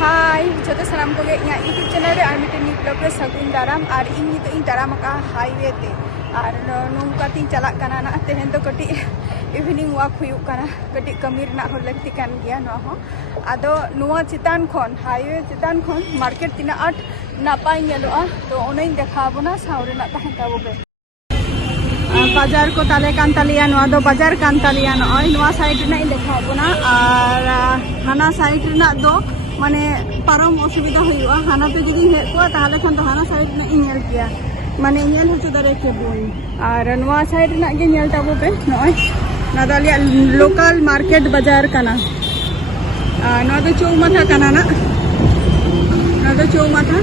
हाय जो सामान को यूट्यूब चैनल रे और मिट्टे न्यू ब्लॉग रे सगुन दाराम और इन नितो दाराम का हाईवे ते और नौका ती चला कना ना तेहन तो कटी इवनिंग वॉक हुयुक कना कटी कमी रना हो लगती कान गया न हो आदो नुआ चितान खन हाईवे चितान खन मार्केट तिना आठ नापाय नेलोआ तो ओनई देखाबोना सावरे ना ताहे ताबोबे बाजार को ताले कान तालिया नुआ दो बाजार कान तालिया नय नुआ साइड ना देखाबोना और हाना साइड ना दो माने पारम असुविधा हुआ हाना पे जुदी हे को ताहले खान तो हाना साइड ना इनेल किया माने इनेल हचो दारे के बोई और नुआ साइड ना गे नेल ताबो पे नय नादालिया लोकल मार्केट बाजार कना ना दो चौमाथा कना ना दो चौमाथा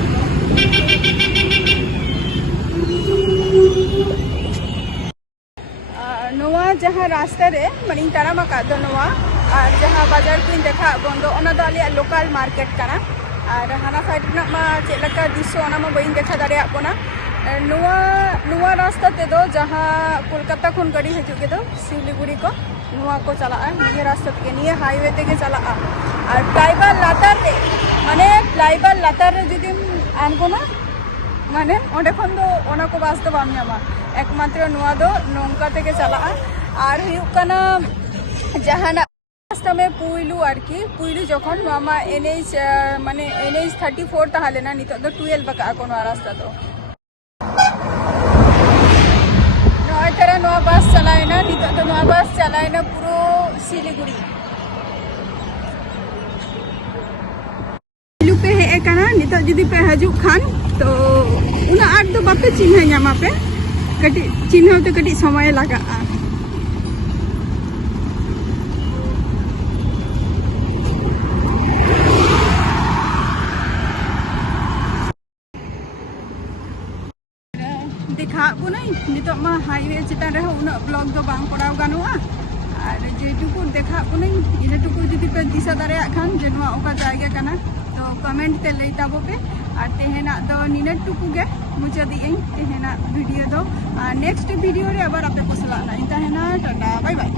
नुआ जहाँ रास्ता रे माने ताराम का दो नुआ और जहाँ बाजार को देखा बंदो अलिया लोकल मार्केट कना और हाना साइड मा चेलका दिसो ओना मा बइन देखा दारे आपना नुआ रास्ता ते दो जहाँ कोलकाता खन गाड़ी हजू के दो सिलीगुड़ी को नुआ को चला निये रास्ता के निये हाईवे ते के चला और फ्लाईओवर लातार रे माने फ्लाईओवर लातार रे जुदी आनगोना माने ओंडे खन दो ओना को बास दो बाम नामा एकमात्र नुआ दो नौका ते के चला और हुयुक कना जहाना रास्ता में पुइलू आरकी पुइलू जखन मामा एनएच माने एनएच 34 ताहले ना नितो दो 12 बका कोनो रास्ता तो नय तरह नो बस चलाए ना नितो तो नो बस चलाए ना पूरो सिलीगुड़ी लु पे हे कना नितो जदी पे हजू खान तो उना आठ दो बापे चिन्ह न्यामा पे कटी चिन्ह तो कटी समय लगा देखा बुना नितो मा हाईवे चितान रे उना ब्लॉग दो बांग पड़ाव गानुआ और जेटुकु देखा बुना जेटुकु जदी पे दिशा दारे खान जेनवा ओका जायगा कना तो कमेंट ते लई ताबो पे और तेहेना दो निनेट टुकु गे मुझे दिए तेहेना वीडियो दो नेक्स्ट वीडियो रे अबर आपे पसला ना तेहेना टाटा बाय बाय।